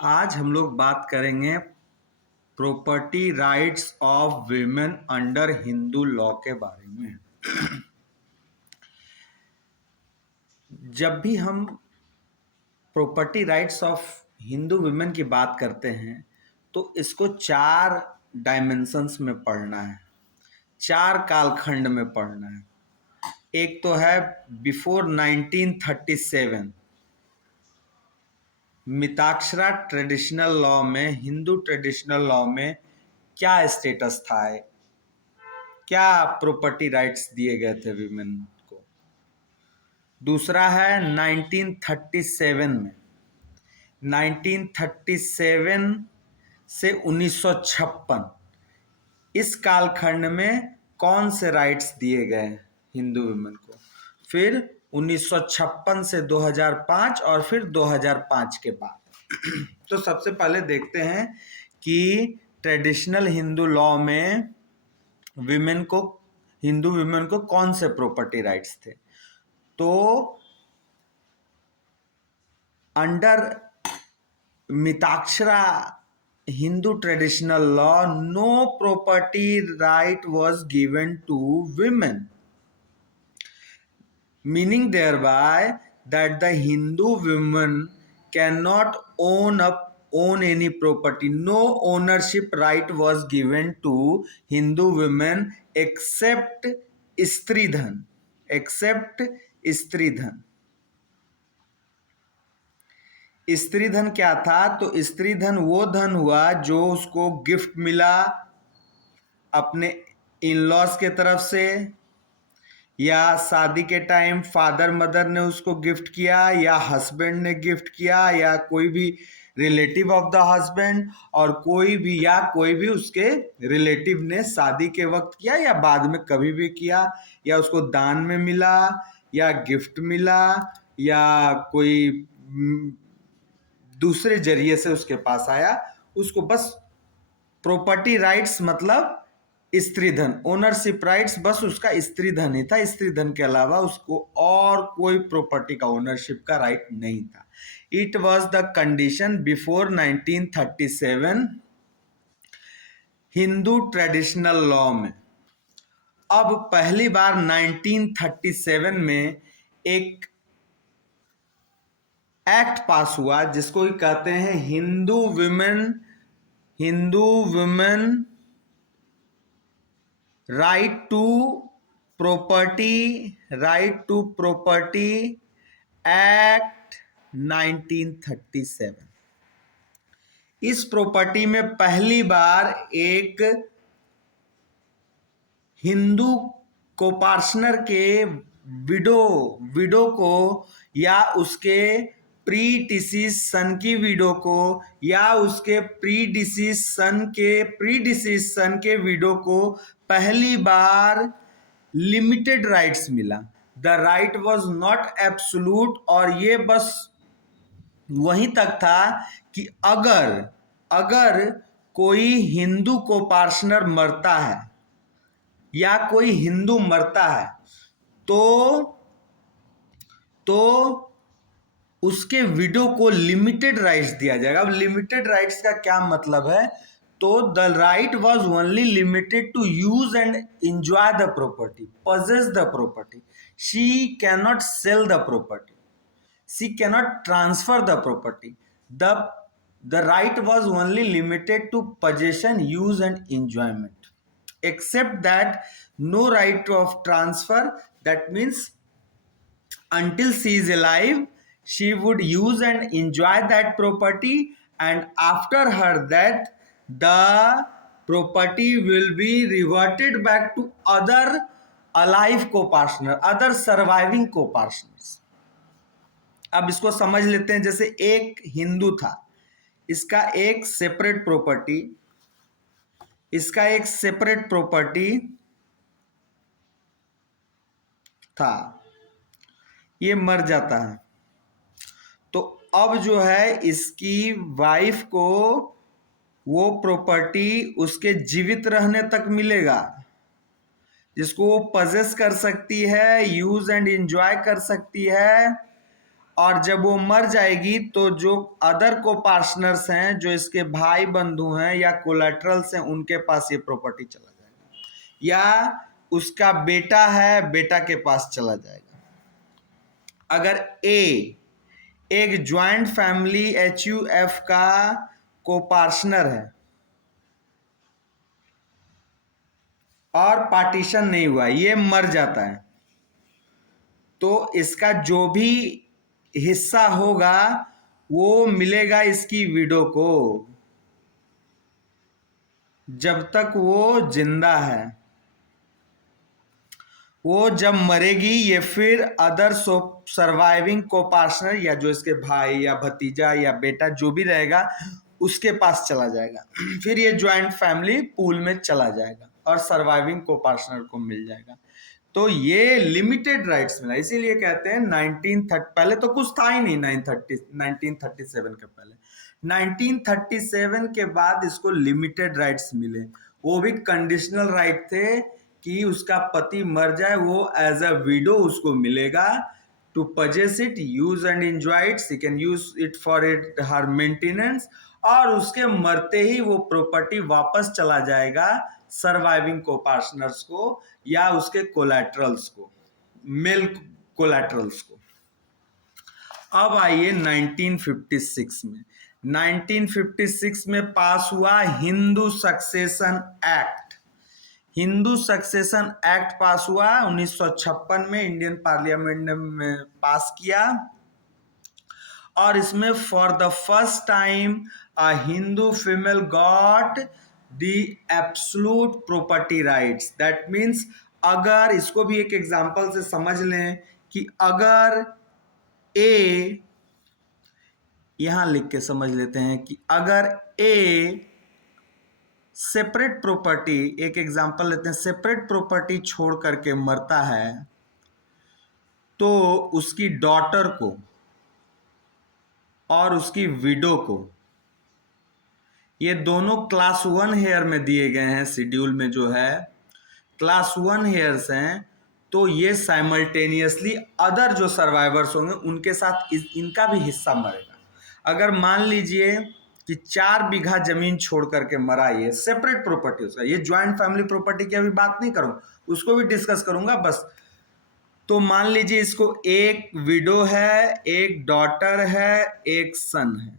आज हम लोग बात करेंगे property rights of women under Hindu law के बारे में। जब भी हम property rights of Hindu women की बात करते हैं तो इसको चार डायमेंशंस में पढ़ना है, चार कालखंड में पढ़ना है। एक तो है बिफोर 1937 मिताक्षरा ट्रेडिशनल लॉ में, हिंदू ट्रेडिशनल लॉ में क्या स्टेटस था, क्या प्रॉपर्टी राइट्स दिए गए थे विमेन को। दूसरा है 1937 में, 1937 से 1956 इस कालखंड में कौन से राइट्स दिए गए हिंदू विमेन को। फिर 1956 से 2005 और फिर 2005 के बाद। तो सबसे पहले देखते हैं कि ट्रेडिशनल हिंदू लॉ में विमेन को, हिंदू विमेन को कौन से प्रॉपर्टी राइट्स थे। तो under Mitakshara Hindu traditional law no property right was given to women, meaning thereby that the Hindu women cannot own any property. No ownership right was given to Hindu women except stridhan, except स्त्रीधन। स्त्रीधन क्या था? तो स्त्रीधन वो धन हुआ जो उसको gift मिला अपने इन लॉज के तरफ से, या शादी के टाइम फादर मदर ने उसको गिफ्ट किया, या हस्बैंड ने गिफ्ट किया, या कोई भी रिलेटिव ऑफ द हस्बैंड, और कोई भी उसके रिलेटिव ने शादी के वक्त किया या बाद में कभी भी किया, या उसको दान में मिला, या गिफ्ट मिला, या कोई दूसरे जरिए से उसके पास आया, उसको बस प्रॉपर्टी राइट्स मतलब स्त्रीधन, ओनरशिप राइट्स बस उसका स्त्रीधन ही था। स्त्रीधन के अलावा उसको और कोई प्रॉपर्टी का ओनरशिप का राइट नहीं था। It was the condition before 1937 Hindu traditional law में। अब पहली बार 1937 में एक एक्ट पास हुआ जिसको कहते हैं Hindu women right to property act 1937। इस प्रॉपर्टी में पहली बार एक हिंदू कोपार्शनर के विडो को, या उसके प्री डिसीज सन की विडो को, या उसके प्री डिसीज सन के विडो को पहली बार लिमिटेड राइट्स मिला। The right was not absolute, और ये बस वहीं तक था कि अगर कोई हिंदू कोपार्शनर मरता है या कोई हिंदू मरता है तो उसके विडो को लिमिटेड राइट्स दिया जाएगा। अब लिमिटेड राइट्स का क्या मतलब है? तो the right was only limited to use and enjoy the property, possess the property. She cannot sell the property. She cannot transfer the property. The right was only limited to possession, use and enjoyment. Except that no right of transfer. That means until she is alive, she would use and enjoy that property, and after her death, the property will be reverted back to other alive co-partner, other surviving co-partners. अब इसको समझ लेते हैं। जैसे एक हिंदू था, इसका एक सेपरेट प्रॉपर्टी था, ये मर जाता है, तो अब जो है इसकी वाइफ को वो प्रॉपर्टी उसके जीवित रहने तक मिलेगा, जिसको वो पजेस कर सकती है, यूज एंड एंजॉय कर सकती है, और जब वो मर जाएगी तो जो अदर को पार्टनर्स हैं, जो इसके भाई बंधु हैं या कोलैटरल्स हैं, उनके पास ये प्रॉपर्टी चला जाएगा, या उसका बेटा है, बेटा के पास चला जाएगा। अगर ए एक ज्वाइंट फैमिली HUF का को पार्टनर है और पार्टीशन नहीं हुआ, ये मर जाता है, तो इसका जो भी हिस्सा होगा वो मिलेगा इसकी विडो को जब तक वो जिंदा है। वो जब मरेगी ये फिर अदर सर्वाइविंग को पार्टनर या जो इसके भाई या भतीजा या बेटा जो भी रहेगा उसके पास चला जाएगा। फिर ये ज्वाइंट फैमिली पूल में चला जाएगा और सर्वाइविंग को पार्टनर को मिल जाएगा। तो ये लिमिटेड राइट्स मिला, इसीलिए कहते हैं 1930, पहले तो कुछ था ही नहीं 1937 के पहले, 1937 के बाद इसको लिमिटेड राइट्स मिले। वो भी कंडीशनल राइट थे कि उसका पति मर जाए वो एज अ विडो उसको मिलेगा to purchase it, use and enjoy it, she can use it for it her maintenance, और उसके मरते ही वो प्रॉपर्टी वापस चला जाएगा सर्वाइविंग को पार्टनर्स को या उसके कोलैटरल्स को, मेल कोलैटरल्स को। अब आइए 1956 में। 1956 में पास हुआ Hindu succession act. Hindu succession act पास हुआ 1956 में, इंडियन पार्लियामेंट ने पास किया, और इसमें for the first time a Hindu female got the absolute property rights. That means अगर इसको भी एक एग्जांपल से समझ लें कि अगर ए, यहां लिख के समझ लेते हैं कि अगर ए सेपरेट प्रॉपर्टी, एक एग्जांपल लेते हैं, सेपरेट प्रॉपर्टी छोड़ करके मरता है तो उसकी डॉटर को और उसकी विडो को, ये दोनों क्लास 1 हेयर में दिए गए हैं, शेड्यूल में जो है क्लास 1 हेयर्स हैं, तो ये साइमल्टेनियसली अदर जो सर्वाइवर्स होंगे उनके साथ इनका भी हिस्सा मरेगा। अगर मान लीजिए कि 4 बीघा जमीन छोड़ करके मरा, ये सेपरेट प्रॉपर्टी उसका, ये ज्वाइंट फैमिली प्रॉपर्टी की अभी बात नहीं करूँ, उसको भी डिस्कस करूंगा बस। तो मान लीजिए इसको एक विडो है, एक डॉटर है, एक सन है,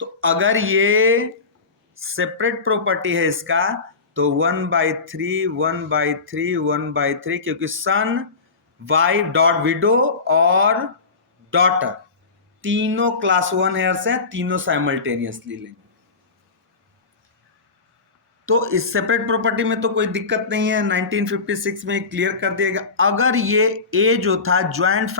तो अगर ये सेपरेट प्रॉपर्टी है इसका तो 1/3 1/3 1/3, क्योंकि सन, वाइफ, डॉट, विडो और डॉटर तीनों क्लास 1 हेयर्स हैं, तीनों साइमल्टेनियसली लेंगे। तो इस सेपरेट प्रॉपर्टी में तो कोई दिक्कत नहीं है, 1956 में क्लियर कर दिया गया। अगर ये ए जो था ज्वाइंट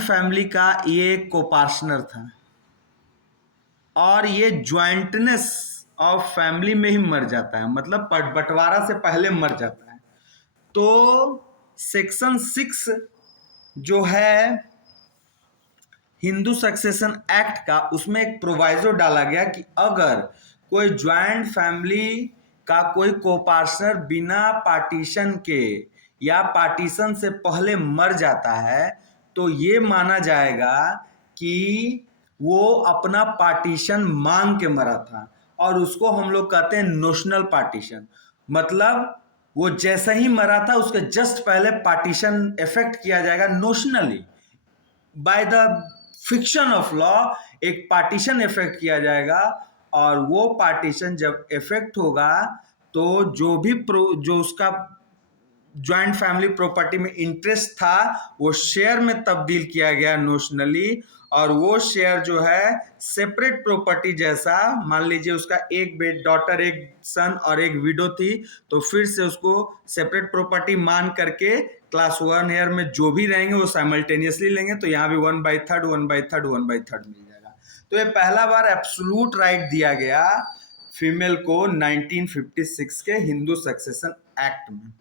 फैमिली का ये कोपार्टनर था और ये ज्वाइंटनेस ऑफ फैमिली में ही मर जाता है, मतलब बंटवारा से पहले मर जाता है, तो सेक्शन 6 जो है हिंदू सक्सेशन एक्ट का, उसमें एक प्रोवाइजो डाला गया कि अगर कोई ज्वाइंट फैमिली का कोई कोपार्टनर बिना पार्टीशन के या पार्टीशन से पहले मर जाता है तो ये माना जाएगा कि वो अपना पार्टीशन मांग के मरा था, और उसको हम लोग कहते हैं नोशनल पार्टीशन। मतलब वो जैसा ही मरा था उसके जस्ट पहले पार्टीशन इफेक्ट किया जाएगा नोशनली, by the fiction of law एक पार्टीशन इफेक्ट किया जाएगा, और वो पार्टीशन जब इफेक्ट होगा तो जो उसका ज्वाइंट फैमिली प्रॉपर्टी में इंटरेस्ट था वो शेयर में तब्दील किया गया नोशनली, और वो शेयर जो है सेपरेट प्रॉपर्टी जैसा, मान लीजिए उसका एक डॉटर, एक सन और एक विडो थी, तो फिर से उसको सेपरेट प्रॉपर्टी मान करके क्लास 1 हेयर में जो भी रहेंगे वो साइमल्टेनियसली लेंगे, तो यहाँ भी 1/3 1/3 1/3 मिल जाएगा। तो ये पहला बार एब्सोल्यूट राइट दिया गया फीमेल को 1956 के हिंदू सक्सेशन एक्ट में।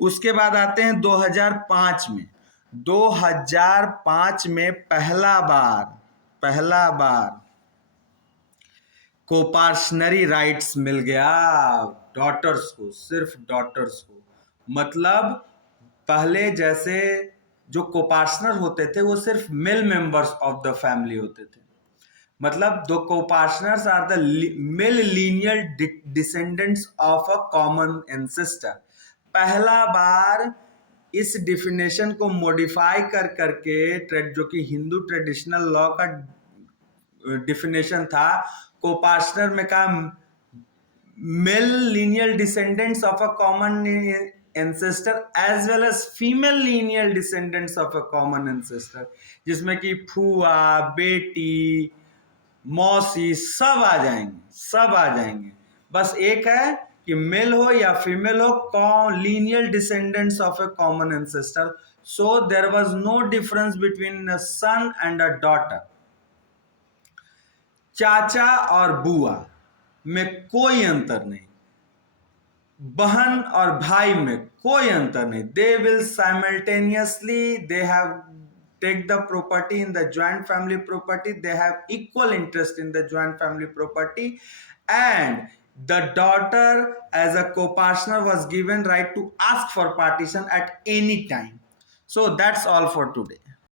उसके बाद आते हैं 2005 में। 2005 में पहला बार कोपार्शनरी राइट्स मिल गया डॉटर्स को, सिर्फ डॉटर्स को, मतलब पहले जैसे जो कोपार्टनर होते थे वो सिर्फ male members of the family होते थे, मतलब दो copartners are the male linear descendants of a common ancestor. पहला बार इस डिफिनेशन को मॉडिफाई कर करके जो कि हिंदू ट्रेडिशनल लॉ का डिफिनेशन था, कोपार्टनर में कहा male lineal descendants of a common ancestor as well as female lineal descendants of a common ancestor, जिसमें कि फूआ, बेटी, मौसी सब आ जाएंगे, सब आ जाएंगे। बस एक है कि मेल हो या फीमेल हो, lineal descendants of a common ancestor. So there was no difference between a son and a daughter. चाचा और बुआ में कोई अंतर नहीं, बहन और भाई में कोई अंतर नहीं। They will simultaneously they have take the property in the joint family property, they have equal interest in the joint family property, and the daughter as a co-partner was given right to ask for partition at any time. So that's all for today.